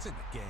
to the game.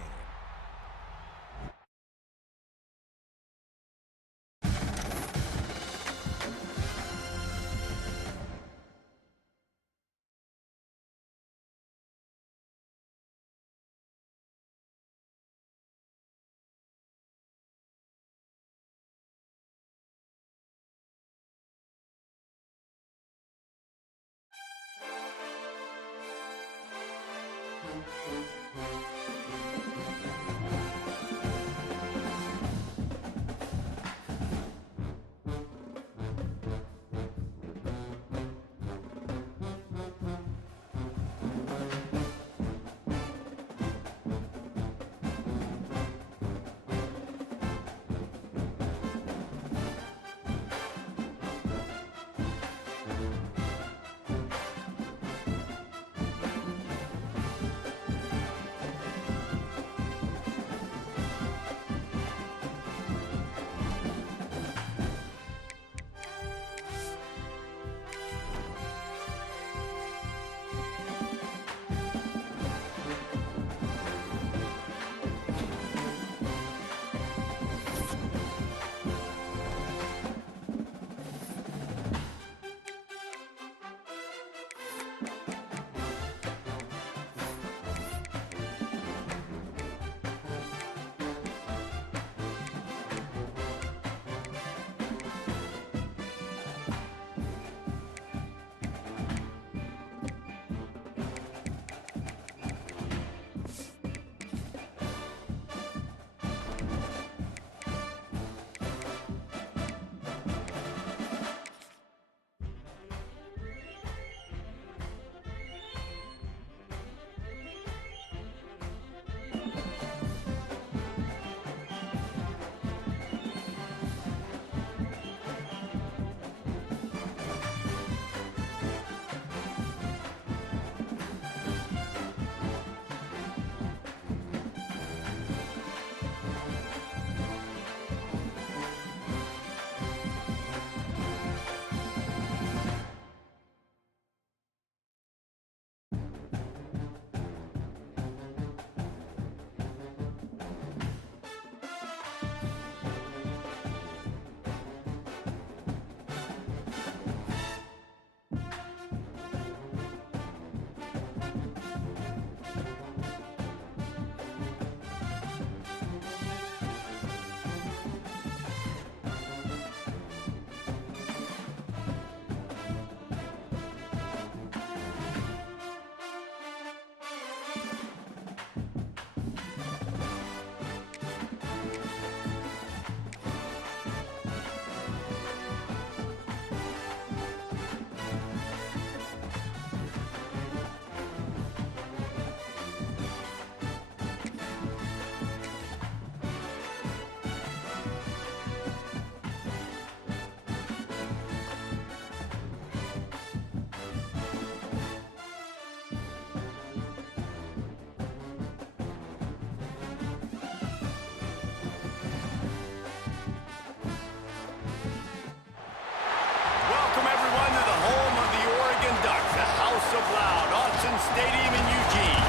Stadium in Eugene,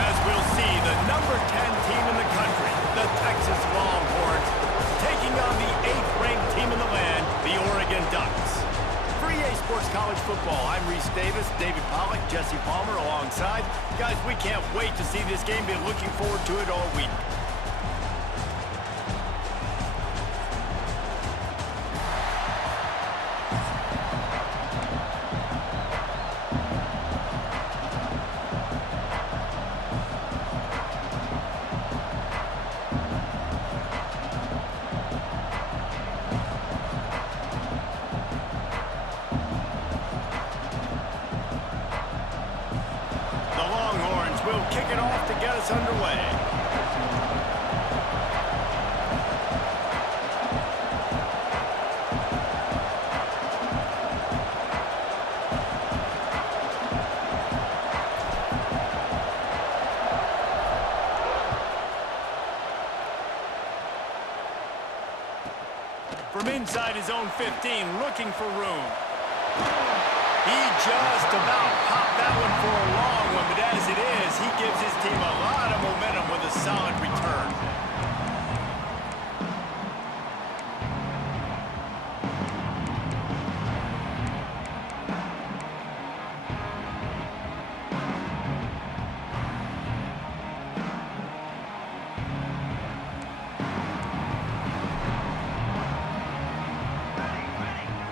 as we'll see the number 10 team in the country, the Texas Longhorns, taking on the 8th-ranked team in the land, the Oregon Ducks. For EA Sports College Football, I'm Reese Davis, David Pollack, Jesse Palmer alongside. Guys, we can't wait to see this game. Been looking forward to it all week. Kick it off to get us underway. From inside his own 15, looking for room. He just about popped that one for a long one, but that is as it is, he gives his team a lot of momentum with a solid return.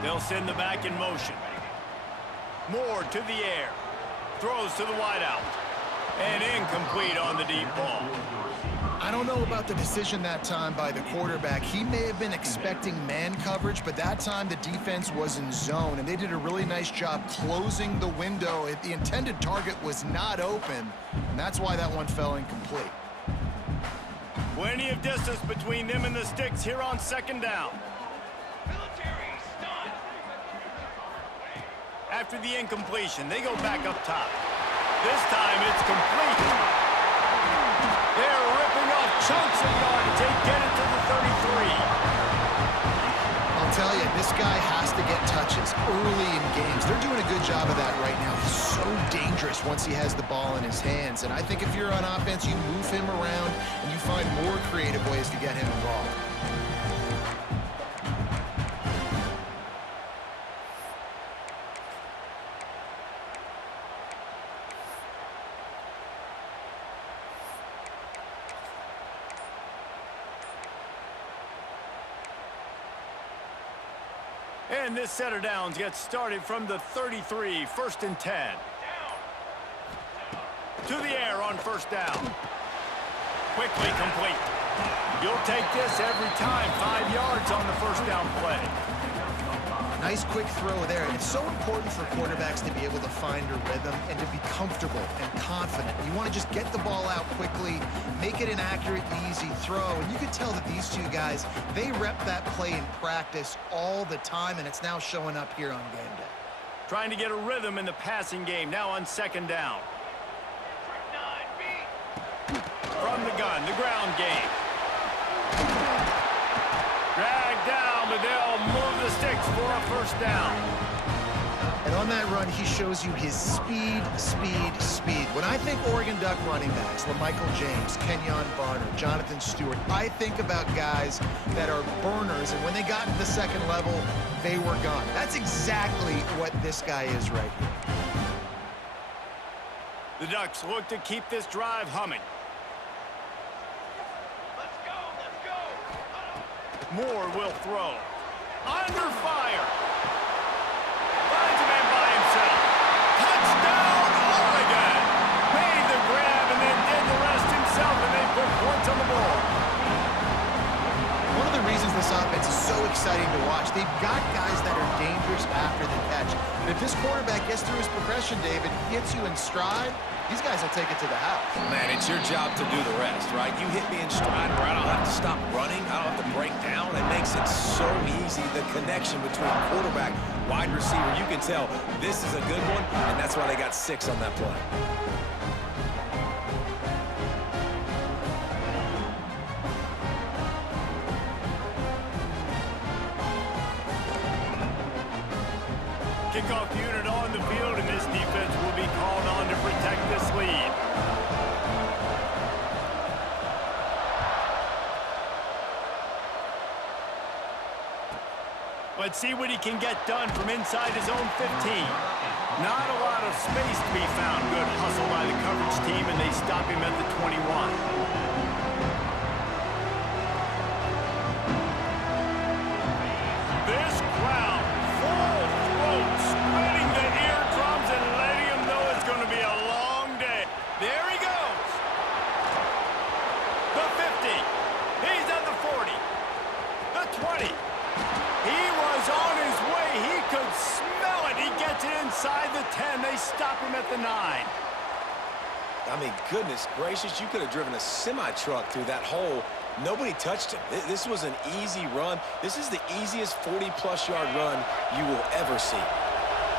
They'll send the back in motion. Moore to the air. Throws to the wideout. And incomplete on the deep ball. I don't know about the decision that time by the quarterback. He may have been expecting man coverage, but that time the defense was in zone, and they did a really nice job closing the window. The intended target was not open, and that's why that one fell incomplete. Plenty of distance between them and the sticks here on second down. After the incompletion, they go back up top. This time it's complete. They're ripping off chunks of yardage. They get it to the 33. I'll tell you, this guy has to get touches early in games. They're doing a good job of that right now. He's so dangerous once he has the ball in his hands. And I think if you're on offense, you move him around and you find more creative ways to get him involved. And this set of downs gets started from the 33, 1st and 10. To the air on first down. Quickly complete. You'll take this every time. 5 yards on the first down play. Nice quick throw there. It's so important for quarterbacks to be able to find a rhythm and to be comfortable and confident. You want to just get the ball out quickly, make it an accurate and easy throw. And you can tell that these two guys, they rep that play in practice all the time, and it's now showing up here on game day. Trying to get a rhythm in the passing game, now on second down. From the gun, the ground game. Dragged down, but they'll move the sticks for a first down. And on that run, he shows you his speed. When I think Oregon Duck running backs, LaMichael James, Kenyon Barner, Jonathan Stewart, I think about guys that are burners, and when they got to the second level, they were gone. That's exactly what this guy is right here. The Ducks look to keep this drive humming. Moore will throw. Under fire. Finds a man by himself. Touchdown, Oregon! Made the grab and then did the rest himself, and they put points on the board. One of the reasons this offense is so exciting to watch, they've got guys that are dangerous after the catch. And if this quarterback gets through his progression, David, hits you in stride, these guys will take it to the house. Man, it's your job to do the rest, right? You hit me in stride where I don't have to stop running. I don't have to break down. It makes it so easy. The connection between quarterback, wide receiver, you can tell this is a good one, and that's why they got 6 on that play. Kickoff unit on the field, and this defense will be called on to protect this lead. Let's see what he can get done from inside his own 15. Not a lot of space to be found. Good hustle by the coverage team, and they stop him at the 21. Inside the 10, they stop him at the 9. I mean, goodness gracious, you could have driven a semi-truck through that hole. Nobody touched him. This was an easy run. This is the easiest 40-plus yard run you will ever see.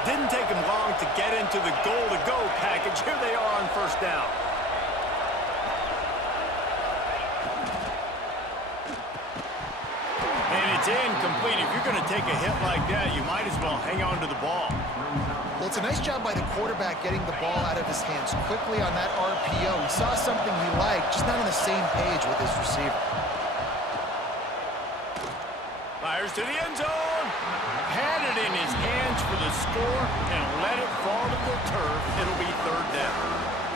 Didn't take him long to get into the goal-to-go package. Here they are on first down. And it's incomplete. If you're going to take a hit like that, you might as well hang on to the ball. Well, it's a nice job by the quarterback getting the ball out of his hands quickly on that RPO. He saw something he liked, just not on the same page with his receiver. Fires to the end zone. Had it in his hands for the score and let it fall to the turf. It'll be third down.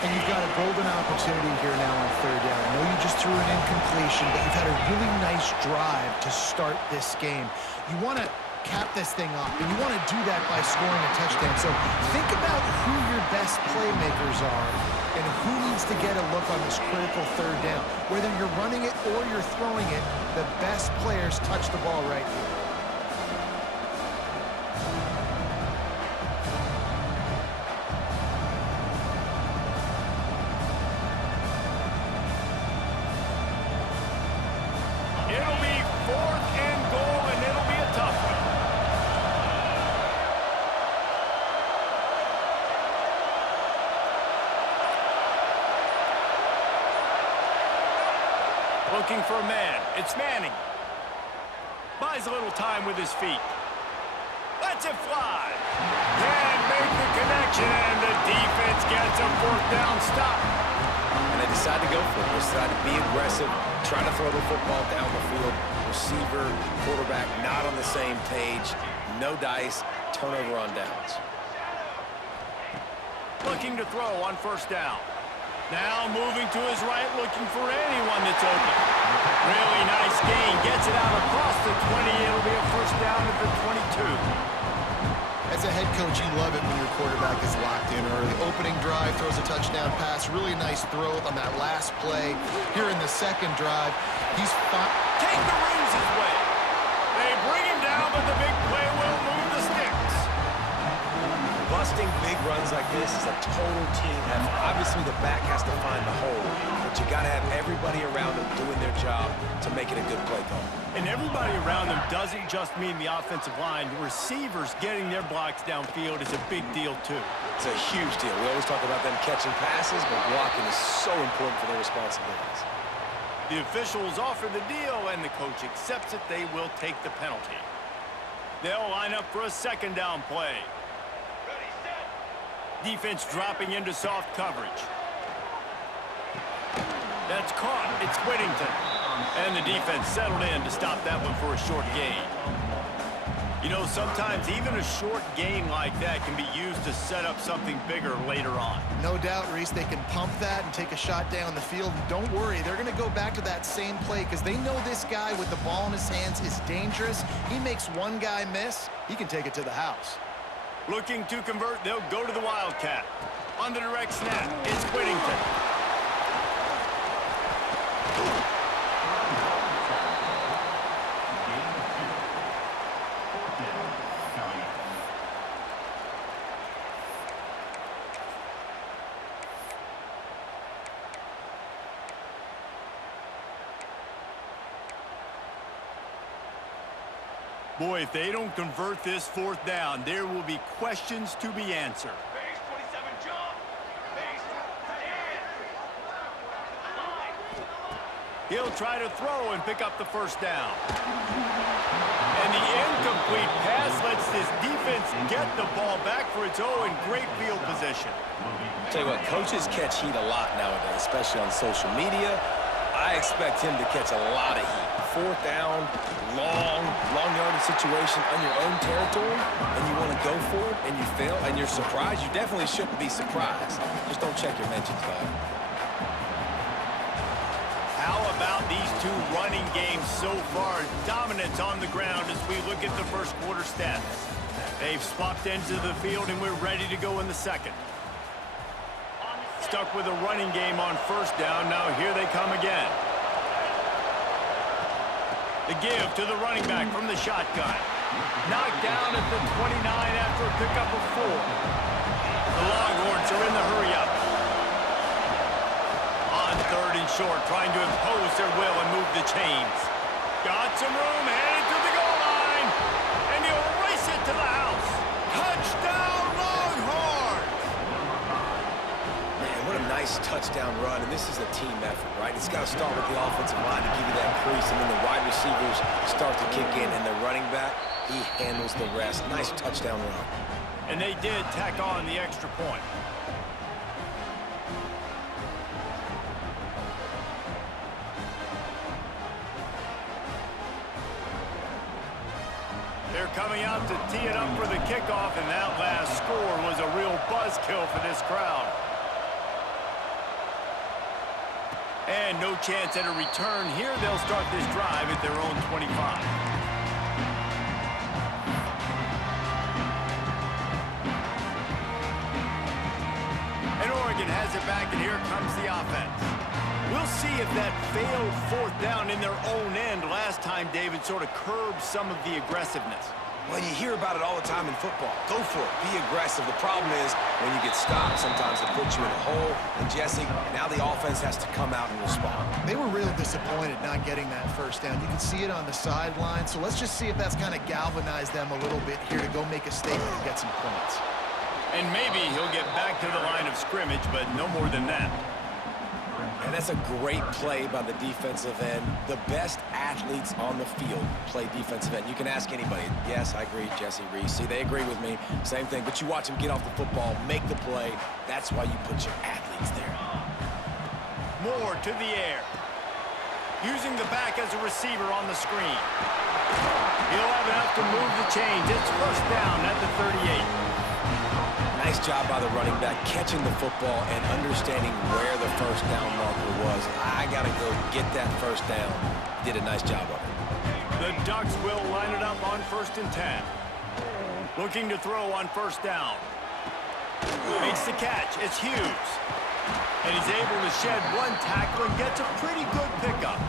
And you've got a golden opportunity here now on third down. I know you just threw an incompletion, but you've had a really nice drive to start this game. You want to cap this thing off, and you want to do that by scoring a touchdown. So think about who your best playmakers are and who needs to get a look on this critical third down. Whether you're running it or you're throwing it, the best players touch the ball right here. It'll be 4th and goal, and it'll be a tough one. Looking for a man. It's Manning. Buys a little time with his feet. Lets it fly. Can't make the connection, and the defense gets a 4th down stop. And they decide to go for it. They decide to be aggressive, try to throw the football down the field. Receiver, quarterback, not on the same page. No dice, turnover on downs. Looking to throw on 1st down. Now moving to his right, looking for anyone that's open. Really nice gain. Gets it out across the 20. It'll be a 1st down at the 22. As a head coach, you love it when your quarterback is locked in early. Opening drive, throws a touchdown pass. Really nice throw on that last play. Here in the second drive, he's fine. Kangaroos his way. They bring him down, but the big play will move the sticks. Busting big runs like this is a total team effort. Obviously, the back has to find the hole, but you got to have everybody around them doing their job to make it a good play call. And everybody around them doesn't just mean the offensive line. The receivers getting their blocks downfield is a big deal, too. It's a huge deal. We always talk about them catching passes, but blocking is so important for their responsibilities. The officials offer the deal, and the coach accepts it. They will take the penalty. They'll line up for a 2nd down play. Defense dropping into soft coverage. That's caught. It's Whittington. And the defense settled in to stop that one for a short gain. You know, sometimes even a short gain like that can be used to set up something bigger later on. No doubt, Reese, they can pump that and take a shot down the field. And don't worry, they're going to go back to that same play because they know this guy with the ball in his hands is dangerous. He makes one guy miss, he can take it to the house. Looking to convert, they'll go to the Wildcat. On the direct snap, it's Whittington. Boy, if they don't convert this 4th down, there will be questions to be answered. Base 27 jump. Base 10. He'll try to throw and pick up the 1st down. And the incomplete pass lets this defense get the ball back for its own great field position. Tell you what, coaches catch heat a lot nowadays, especially on social media. I expect him to catch a lot of heat. 4th down, long yardage situation on your own territory, and you want to go for it, and you fail, and you're surprised. You definitely shouldn't be surprised. Just don't check your mentions, dog. How about these two running games so far? Dominance on the ground as we look at the 1st quarter stats. They've swapped ends of the field, and we're ready to go in the 2nd. Stuck with a running game on 1st down. Now here they come again. The give to the running back from the shotgun. Knocked down at the 29 after a pickup of 4. The Longhorns are in the hurry-up. On 3rd and short, trying to impose their will and move the chains. Got some room, headed to the goal line. And he'll race it to the house. Touchdown, Longhorns! Man, what a nice touchdown run, and this is a team effort, right? It's got to start with the offensive line to give you that crease, and then the wide receivers start to kick in, and the running back, he handles the rest. Nice touchdown run. And they did tack on the extra point. They're coming out to tee it up for the kickoff, and that last score was a real buzzkill for this crowd. And no chance at a return here. They'll start this drive at their own 25. Has it back, and here comes the offense. We'll see if that failed fourth down in their own end last time, David, sort of curbed some of the aggressiveness. Well, you hear about it all the time in football. Go for it. Be aggressive. The problem is when you get stopped, sometimes it puts you in a hole. And, Jesse, now the offense has to come out and respond. They were real disappointed not getting that first down. You can see it on the sideline. So let's just see if that's kind of galvanized them a little bit here to go make a statement and get some points. And maybe he'll get back to the line of scrimmage, but no more than that. And that's a great play by the defensive end. The best athletes on the field play defensive end. You can ask anybody. Yes, I agree, Jesse Reese. See, they agree with me. Same thing. But you watch them get off the football, make the play. That's why you put your athletes there. Moore to the air. Using the back as a receiver on the screen. He'll have enough to move the chains. It's first down at the 38. Nice job by the running back, catching the football and understanding where the first down marker was. I got to go get that first down. Did a nice job of it. The Ducks will line it up on 1st and 10. Looking to throw on first down. Makes the catch. It's Hughes. And he's able to shed one tackle and gets a pretty good pickup.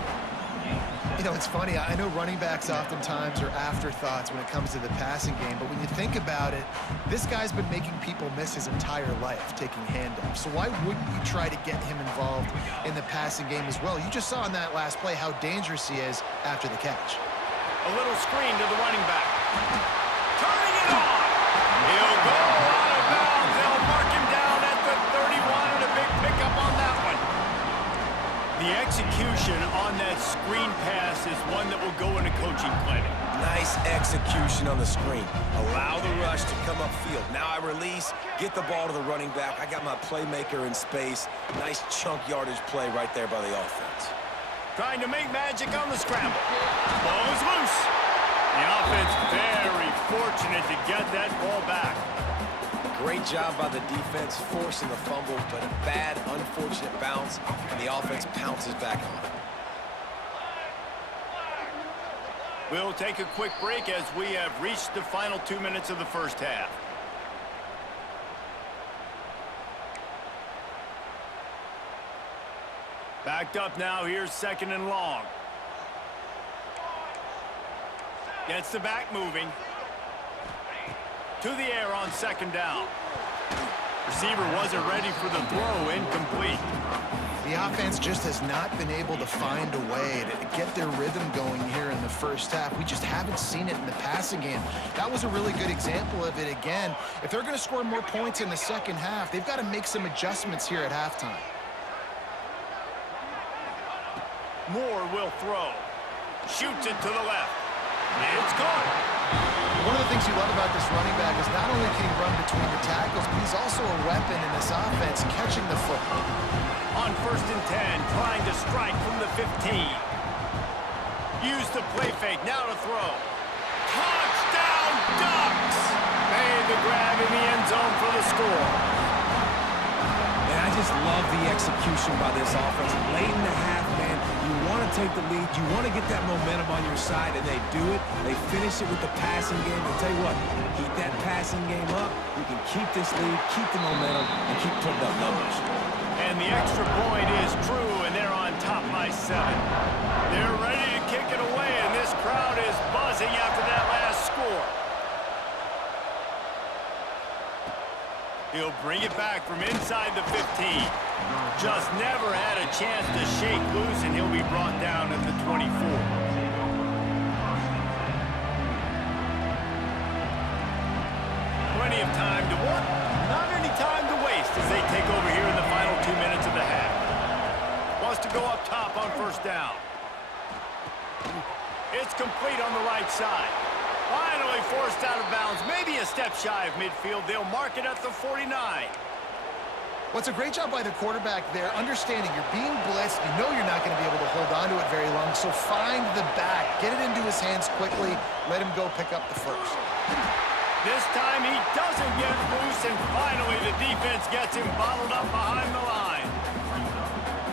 You know, it's funny. I know running backs oftentimes are afterthoughts when it comes to the passing game, but when you think about it, this guy's been making people miss his entire life taking handoffs. So why wouldn't you try to get him involved in the passing game as well? You just saw in that last play how dangerous he is after the catch. A little screen to the running back. Turning it on. He'll go out of bounds. They'll mark him down at the 31, and a big pickup on that one. The execution on that screen pass is one that will go in a coaching clinic. Nice execution on the screen. Allow the rush to come upfield. Now I release, get the ball to the running back. I got my playmaker in space. Nice chunk yardage play right there by the offense. Trying to make magic on the scramble. Ball is loose. The offense very fortunate to get that ball back. Great job by the defense, forcing the fumble, but a bad, unfortunate bounce, and the offense pounces back on it. We'll take a quick break as we have reached the final 2 minutes of the first half. Backed up now, here's 2nd and long. Gets the back moving. To the air on 2nd down. Receiver wasn't ready for the throw, incomplete. The offense just has not been able to find a way to get their rhythm going here in the first half. We just haven't seen it in the passing game. That was a really good example of it again. If they're going to score more points in the second half, they've got to make some adjustments here at halftime. Moore will throw. Shoots it to the left. It's caught. One of the things you love about this running back is not only can he run between the tackles, but he's also a weapon in this offense, catching the football. On 1st and 10, trying to strike from the 15. Use the play fake, now to throw. Touchdown, Ducks! Made the grab in the end zone for the score. And I just love the execution by this offense. Late in the half, man, you want to take the lead. You want to get that momentum on your side, and they do it. They finish it with the passing game. I'll tell you what, keep that passing game up. You can keep this lead, keep the momentum, and keep putting up numbers. And the extra point is true, and they're on top by 7. They're ready to kick it away, and this crowd is buzzing after that last score. He'll bring it back from inside the 15. Just never had a chance to shake loose, and he'll be brought down at the 24. Plenty of time to work, not any time to waste as they take over here in the final 2 minutes of the half. Wants to go up top on 1st down. It's complete on the right side. Finally forced out of bounds. Maybe a step shy of midfield. They'll mark it at the 49. Well, it's a great job by the quarterback there, understanding you're being blitzed. You know you're not going to be able to hold on to it very long, so find the back. Get it into his hands quickly. Let him go pick up the first. This time he doesn't get loose, and finally the defense gets him bottled up behind the line.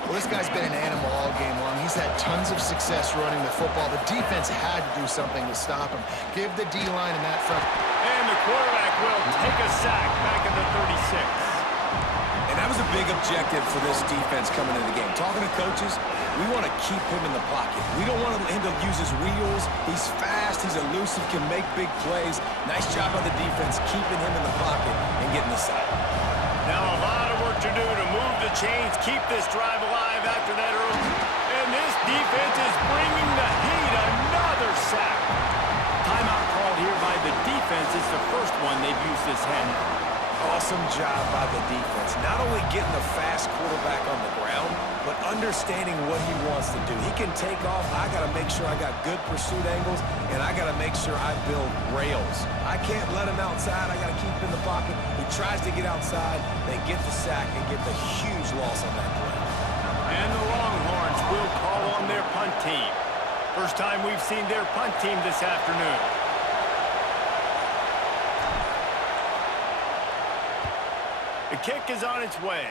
Well, this guy's been an animal all game long. He's had tons of success running the football. The defense had to do something to stop him. Give the D-line in that front. And the quarterback will take a sack back at the 36. And that was a big objective for this defense coming into the game. Talking to coaches, we want to keep him in the pocket. We don't want him to use his wheels. He's fast, he's elusive, can make big plays. Nice job by the defense keeping him in the pocket and getting the sack. Now a lot of work to do to move the chains, keep this drive alive after that early. And this defense is bringing the heat. Another sack. Timeout called here by the defense. It's the first one they've used this hand. Awesome job by the defense. Not only getting a fast quarterback on the ground, but understanding what he wants to do. He can take off. I got to make sure I got good pursuit angles, and I got to make sure I build rails. I can't let him outside. I got to keep him in the pocket. He tries to get outside. They get the sack and get the huge loss on that play. And the Longhorns will call on their punt team. First time we've seen their punt team this afternoon. The kick is on its way.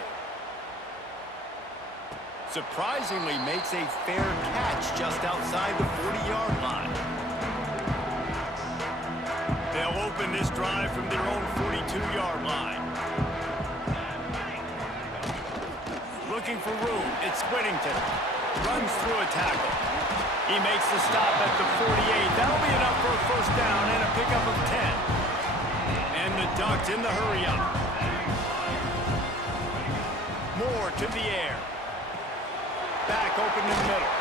Surprisingly makes a fair catch just outside the 40-yard line. They'll open this drive from their own 42-yard line. Looking for room, it's Whittington. Runs through a tackle. He makes the stop at the 48. That'll be enough for a first down and a pickup of 10. And the Ducks in the hurry-up. Moore to the air. Back open in the middle.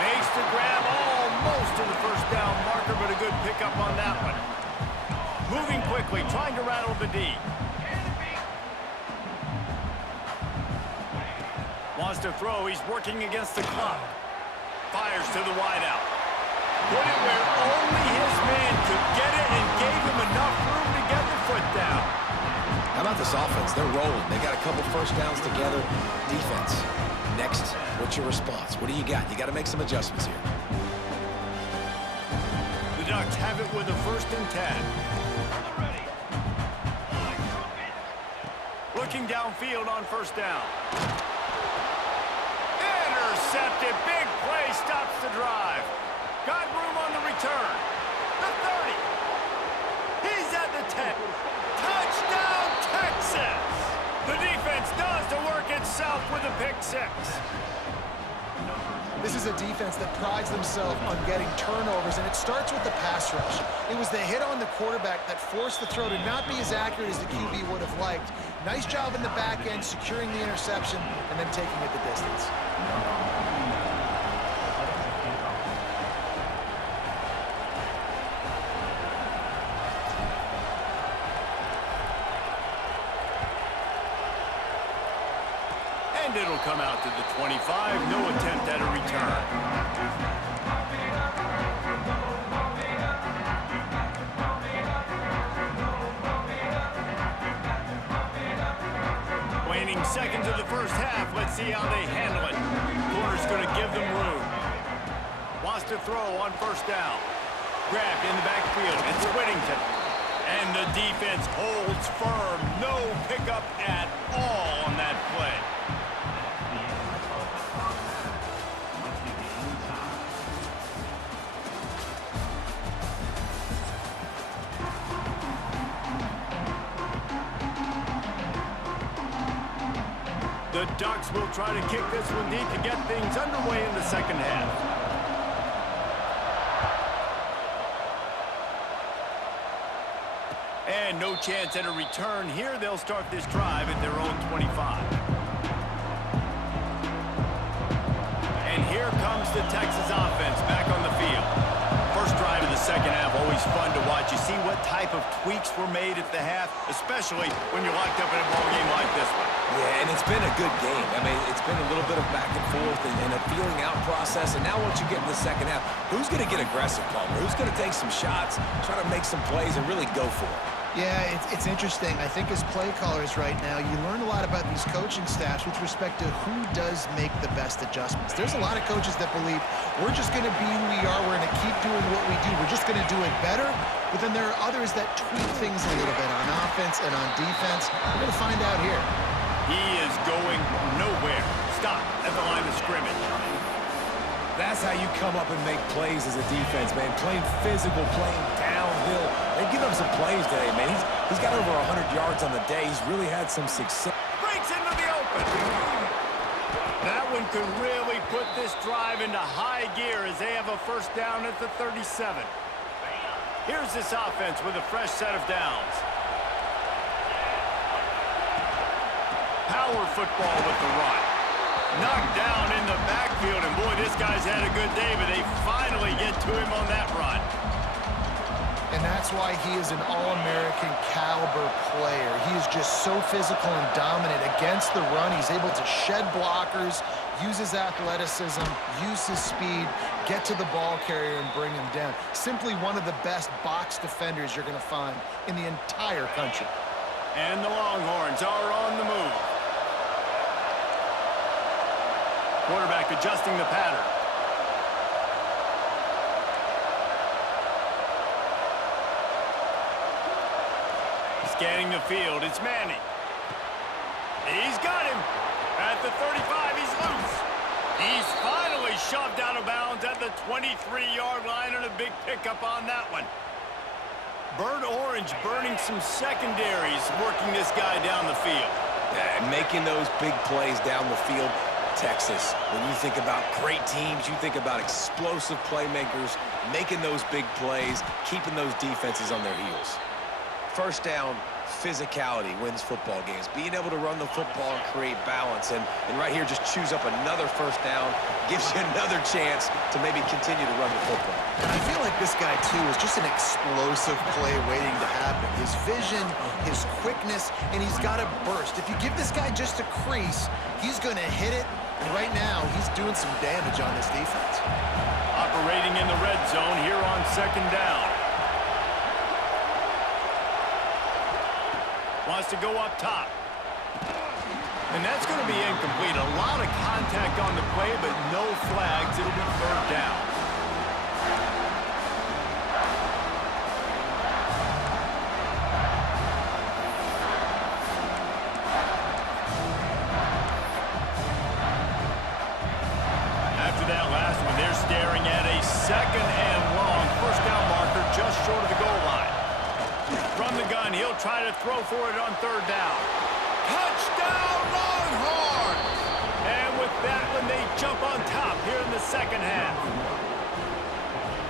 Makes the grab almost to the first down marker, but a good pickup on that one. Moving quickly, trying to rattle the D. Wants to throw, he's working against the clock. Fires to the wideout. Put it where only his man could get it and gave him enough room to get the foot down. How about this offense? They're rolling. They got a couple first downs together. Defense. Next, what's your response? What do you got? You got to make some adjustments here. The Ducks have it with a 1st and 10. Looking downfield on first down. Intercepted. Big play stops the drive. Got room on the return. The 30. He's at the 10. Touchdown, Texas! The defense does the work itself with a pick 6. This is a defense that prides themselves on getting turnovers, and it starts with the pass rush. It was the hit on the quarterback that forced the throw to not be as accurate as the QB would have liked. Nice job in the back end, securing the interception, and then taking it the distance. And it'll come out to the 25. No attempt at a return. Waning seconds of the first half. Let's see how they handle it. Corner's going to give them room. Wants to throw on first down. Grabbed in the backfield. It's Whittington. And the defense holds firm. No pickup at all on that play. The Ducks will try to kick this one deep to get things underway in the second half. And no chance at a return here. They'll start this drive at their own 25. And here comes the Texas offense back on the field. First drive of the second half always always fun to watch. You see what type of tweaks were made at the half, especially when you're locked up in a ball game like this one. Yeah, and it's been a good game. I mean, it's been a little bit of back and forth and a feeling out process. And now once you get in the second half, who's going to get aggressive, Palmer? Who's going to take some shots, try to make some plays, and really go for it? Yeah, it's interesting. I think as play callers right now, you learn a lot about these coaching staffs with respect to who does make the best adjustments. There's a lot of coaches that believe we're just going to be who we are. We're going to keep doing what we do. We're just going to do it better. But then there are others that tweak things a little bit on offense and on defense. We're going to find out here. He is going nowhere. Stop at the line of scrimmage. That's how you come up and make plays as a defense, man. Playing physical, playing downhill. They've given him some plays today, man. He's got over 100 yards on the day. He's really had some success. Breaks into the open. That one could really put this drive into high gear as they have a first down at the 37. Here's this offense with a fresh set of downs. Power football with the run. Knocked down in the backfield, and boy, this guy's had a good day, but they finally get to him on that run. And that's why he is an All-American caliber player. He is just so physical and dominant against the run. He's able to shed blockers, use his athleticism, use his speed, get to the ball carrier and bring him down. Simply one of the best box defenders you're going to find in the entire country. And the Longhorns are on the move. Quarterback adjusting the pattern. Scanning the field, it's Manning. He's got him. At the 35, he's loose. He's finally shoved out of bounds at the 23-yard line, and a big pickup on that one. Burnt Orange burning some secondaries, working this guy down the field. Yeah, and making those big plays down the field. Texas, when you think about great teams, you think about explosive playmakers, making those big plays, keeping those defenses on their heels. First down, physicality wins football games. Being able to run the football and create balance. And right here, just choose up another first down, gives you another chance to maybe continue to run the football. And I feel like this guy, too, is just an explosive play waiting to happen. His vision, his quickness, and he's got a burst. If you give this guy just a crease, he's going to hit it. And right now, he's doing some damage on this defense. Operating in the red zone here on second down. Wants to go up top. And that's going to be incomplete. A lot of contact on the play, but no flags. It'll be third down. After that last one, they're staring at a second and long. First down marker just short of the goal line. From the gun, he'll try to throw for it on third down. Touchdown, Longhorns! And with that one, they jump on top here in the second half.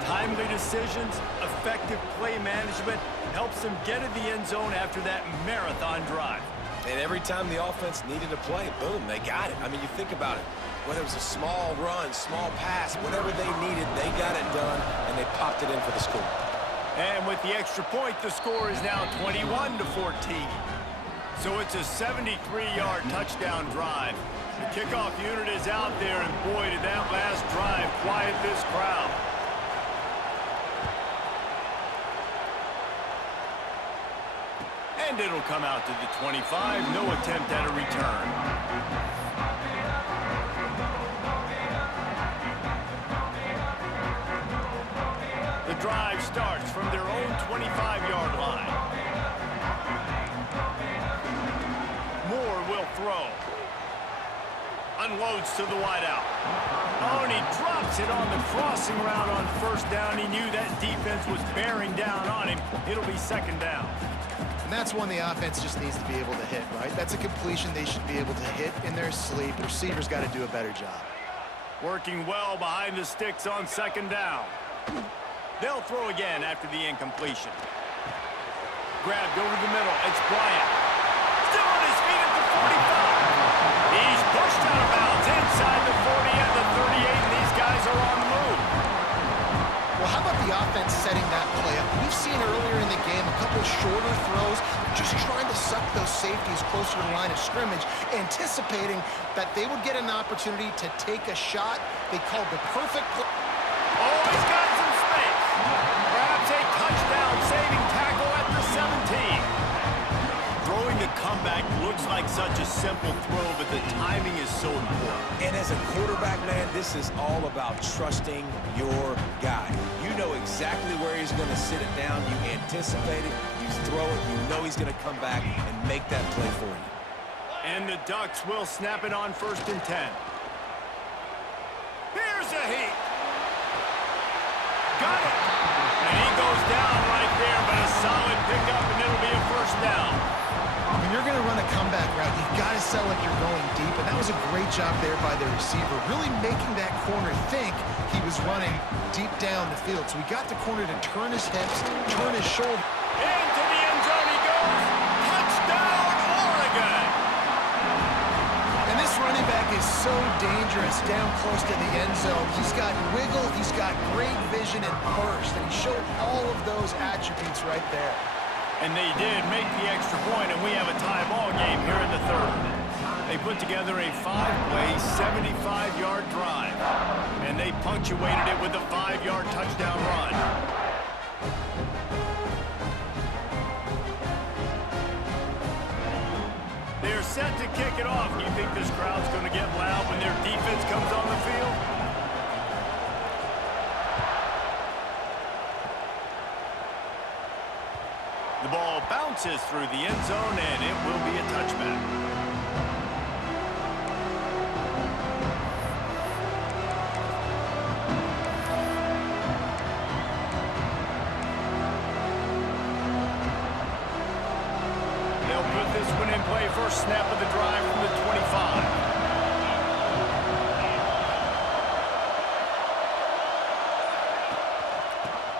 Timely decisions, effective play management helps them get in the end zone after that marathon drive. And every time the offense needed a play, boom, they got it. I mean, you think about it. Whether it was a small run, small pass, whatever they needed, they got it done, and they popped it in for the score. And with the extra point, the score is now 21-14. So it's a 73-yard touchdown drive. The kickoff unit is out there, and boy, did that last drive quiet this crowd. And it'll come out to the 25. No attempt at a return. The drive starts from their own 25-yard line. Moore will throw. Unloads to the wideout. Oh, and he drops it on the crossing route on first down. He knew that defense was bearing down on him. It'll be second down. And that's one the offense just needs to be able to hit, right? That's a completion they should be able to hit in their sleep. The receivers got to do a better job. Working well behind the sticks on second down. They'll throw again after the incompletion. Grabbed over the middle. It's Bryant. Still on his feet at the 45. He's pushed out of bounds inside the 40 and the 38, and these guys are on the move. Well, how about the offense setting that play up? We suck those safeties closer to the line of scrimmage, anticipating that they would get an opportunity to take a shot. They called the perfect play. Oh, he's got some space. Perhaps a touchdown-saving tackle at the 17. Throwing the comeback looks like such a simple throw, but the timing is so important. And as a quarterback, man, this is all about trusting your guy. You know exactly where he's going to sit it down. You anticipate it. You throw it. You know he's going to come back and make that play for you. And the Ducks will snap it on 1st and 10. Here's a heat. Got it. And he goes down right there, but a solid pickup, and it'll be a 1st down. When you're going to run a comeback route, you've got to sell like you're going deep, and that was a great job there by the receiver, really making that corner think he was running deep down the field. So he got the corner to turn his hips, turn his shoulder. Into the end zone he goes. Touchdown, Oregon! And this running back is so dangerous down close to the end zone. He's got wiggle, he's got great vision and burst, and he showed all of those attributes right there. And they did make the extra point, and we have a tie ball game here in the 3rd. They put together a 5-play, 75-yard drive, and they punctuated it with a 5-yard touchdown run. They're set to kick it off. Do you think this crowd's going to get loud when their defense comes on the field? The ball bounces through the end zone, and it will be a touchback. They'll put this one in play. First snap of the drive from the 25.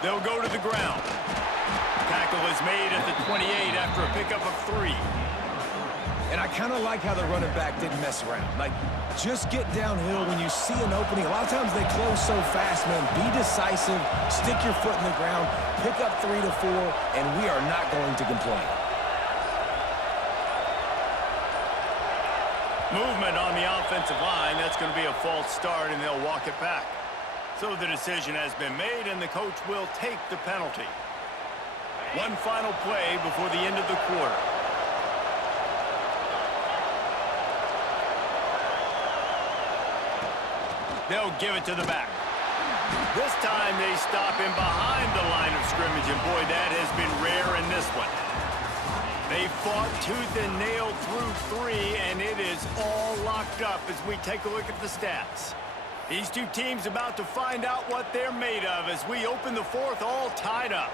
They'll go to the ground. Tackle is made at the 28 after a pickup of 3. And I kind of like how the running back didn't mess around. Like, just get downhill when you see an opening. A lot of times they close so fast, man. Be decisive, stick your foot in the ground, pick up 3 to 4, and we are not going to complain. Movement on the offensive line. That's going to be a false start, and they'll walk it back. So the decision has been made, and the coach will take the penalty. One final play before the end of the quarter. They'll give it to the back. This time they stop him behind the line of scrimmage, and boy, that has been rare in this one. They fought tooth and nail through 3, and it is all locked up as we take a look at the stats. These two teams about to find out what they're made of as we open the 4th all tied up.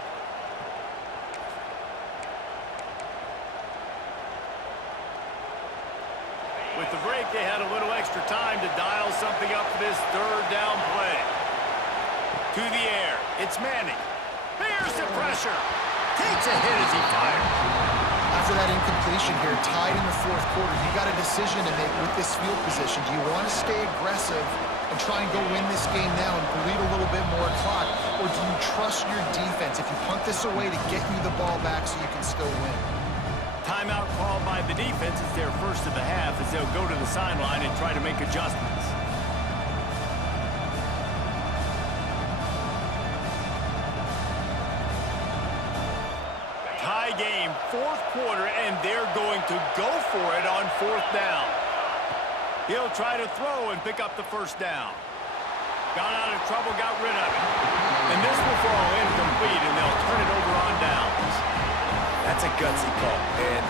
With the break, they had a little extra time to dial something up for this 3rd down play. To the air, it's Manning. Here's the pressure. Takes a hit as he fires. After that incompletion here, tied in the 4th quarter, you got a decision to make with this field position. Do you want to stay aggressive and try and go win this game now and bleed a little bit more clock, or do you trust your defense if you punt this away to get you the ball back so you can still win? Timeout called by the defense is their first of the half as they'll go to the sideline and try to make adjustments. Tie game, 4th quarter, and they're going to go for it on 4th down. He'll try to throw and pick up the 1st down. Got out of trouble, got rid of it. And this will fall incomplete, and they'll turn it over on downs. That's a gutsy call, and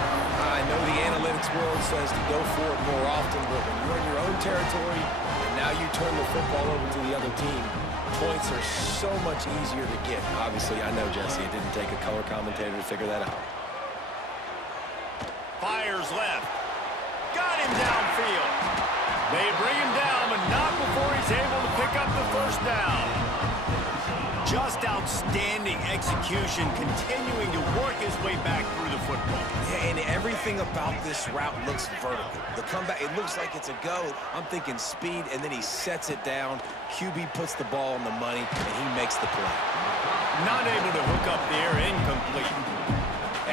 I know the analytics world says to go for it more often, but when you're in your own territory and now you turn the football over to the other team, points are so much easier to get. Obviously, I know, Jesse, it didn't take a color commentator to figure that out. Fires left. Got him downfield. They bring him down, but not before he's able to pick up the 1st down. Just outstanding execution, continuing to work his way back through the football. Yeah, and everything about this route looks vertical. The comeback, it looks like it's a go. I'm thinking speed, and then he sets it down. QB puts the ball on the money, and he makes the play. Not able to hook up there, incomplete.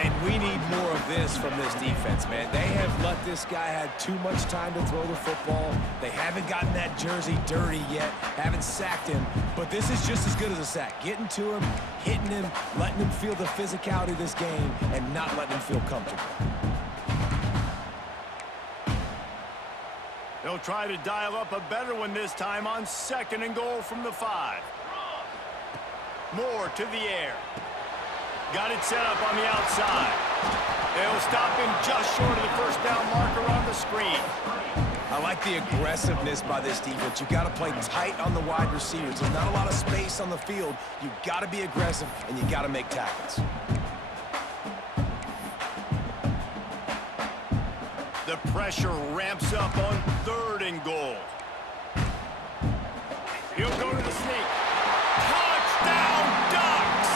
And we need more of this from this defense, man. They have let this guy have too much time to throw the football. They haven't gotten that jersey dirty yet, haven't sacked him. But this is just as good as a sack. Getting to him, hitting him, letting him feel the physicality of this game, and not letting him feel comfortable. They'll try to dial up a better one this time on 2nd and goal from the 5. Moore to the air. Got it set up on the outside. They'll stop him just short of the first down marker on the screen. I like the aggressiveness by this defense. You got to play tight on the wide receivers. There's not a lot of space on the field. You got to be aggressive, and you got to make tackles. The pressure ramps up on 3rd and goal. He'll go to the sneak. Touchdown, Ducks!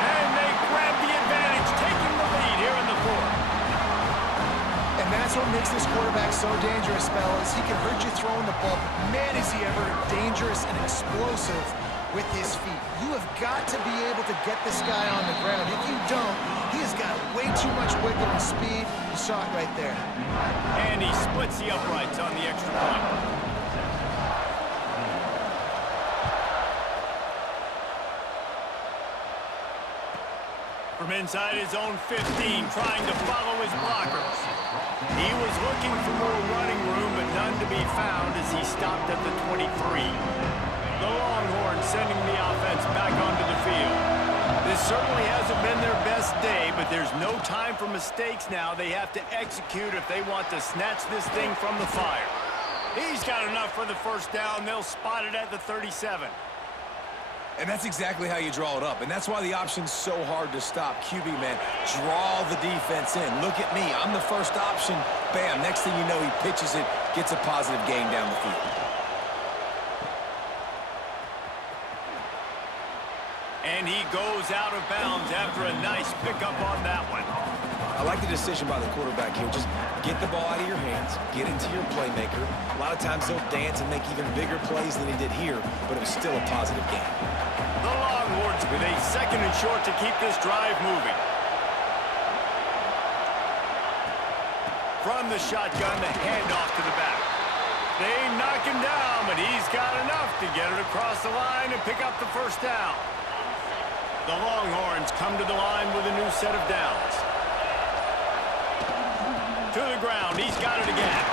And they grab the advantage, taking the lead here in the 4th. And that's what makes this quarterback so dangerous, fellas. He can hurt you throwing the ball, but man, is he ever dangerous and explosive with his feet. You have got to be able to get this guy on the ground. If you don't, he has got way too much wiggle and speed. You saw it right there. And he splits the uprights on the extra point. From inside his own 15, trying to follow his blockers. He was looking for more running room, but none to be found as he stopped at the 23. The Longhorns sending the offense back onto the field. This certainly hasn't been their best day, but there's no time for mistakes now. They have to execute if they want to snatch this thing from the fire. He's got enough for the first down. They'll spot it at the 37. And that's exactly how you draw it up. And that's why the option's so hard to stop. QB, man, draw the defense in. Look at me. I'm the first option. Bam. Next thing you know, he pitches it, gets a positive gain down the field. And he goes out of bounds after a nice pickup on that one. I like the decision by the quarterback here. Just get the ball out of your hands, get into your playmaker. A lot of times they'll dance and make even bigger plays than he did here, but it was still a positive game. The Longhorns with a 2nd and short to keep this drive moving. From the shotgun, the handoff to the back. They knock him down, but he's got enough to get it across the line and pick up the first down. The Longhorns come to the line with a new set of downs. To the ground, he's got it again.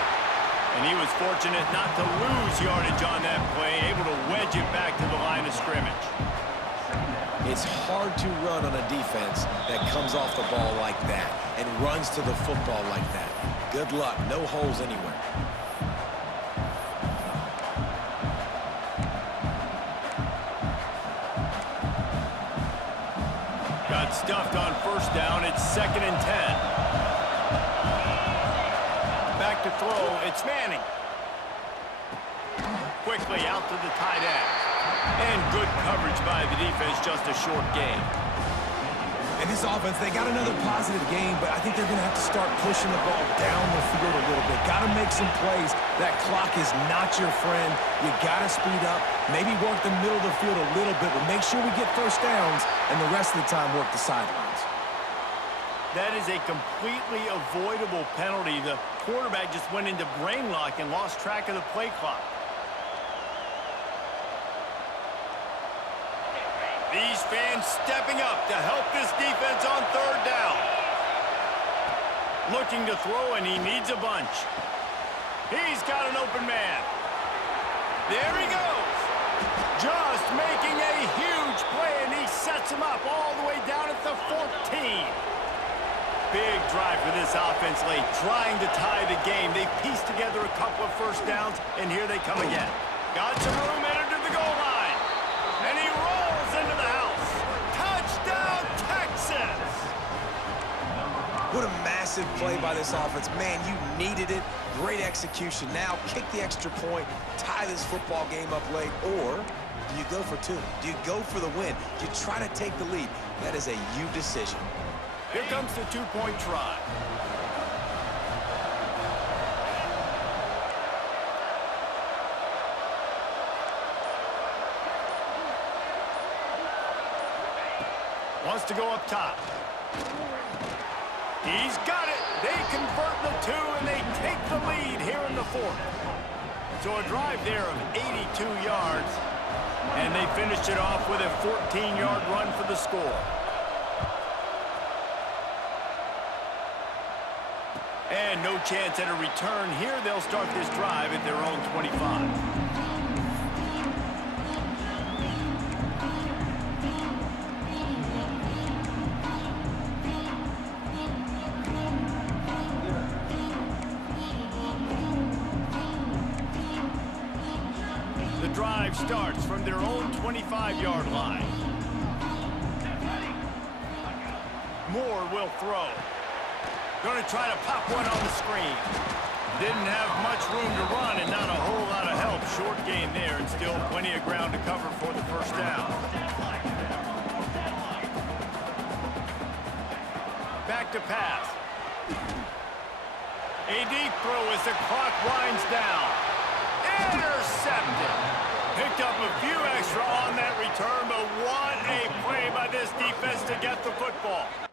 And he was fortunate not to lose yardage on that play, able to wedge it back to the line of scrimmage. It's hard to run on a defense that comes off the ball like that and runs to the football like that. Good luck, no holes anywhere. Got stuffed on first down. It's 2nd and 10. Back to throw. It's Manning. Quickly out to the tight end. And good coverage by the defense, just a short gain. And this offense, they got another positive game, but I think they're going to have to start pushing the ball down the field a little bit. Got to make some plays. That clock is not your friend. You got to speed up, maybe work the middle of the field a little bit, but make sure we get first downs, and the rest of the time work the sidelines. That is a completely avoidable penalty. The quarterback just went into brain lock and lost track of the play clock. These fans stepping up to help this defense on 3rd down. Looking to throw, and he needs a bunch. He's got an open man. There he goes. Just making a huge play, and he sets him up all the way down at the 14. Big drive for this offense late, trying to tie the game. They pieced together a couple of first downs, and here they come again. Got some room, entered to the goal line. And he rolls into the house. Touchdown, Texas! What a massive play by this offense. Man, you needed it. Great execution. Now kick the extra point, tie this football game up late, or do you go for 2? Do you go for the win? Do you try to take the lead? That is a you decision. Here comes the 2-point try. Wants to go up top. He's got it. They convert the two, and they take the lead here in the fourth. So a drive there of 82 yards, and they finished it off with a 14-yard run for the score. And no chance at a return here. They'll start this drive at their own 25. The drive starts from their own 25-yard line. Moore will throw. Going to try to pop one on the screen. Didn't have much room to run and not a whole lot of help. Short gain there and still plenty of ground to cover for the first down. Back to pass. A deep throw as the clock winds down. Intercepted. Picked up a few extra on that return, but what a play by this defense to get the football.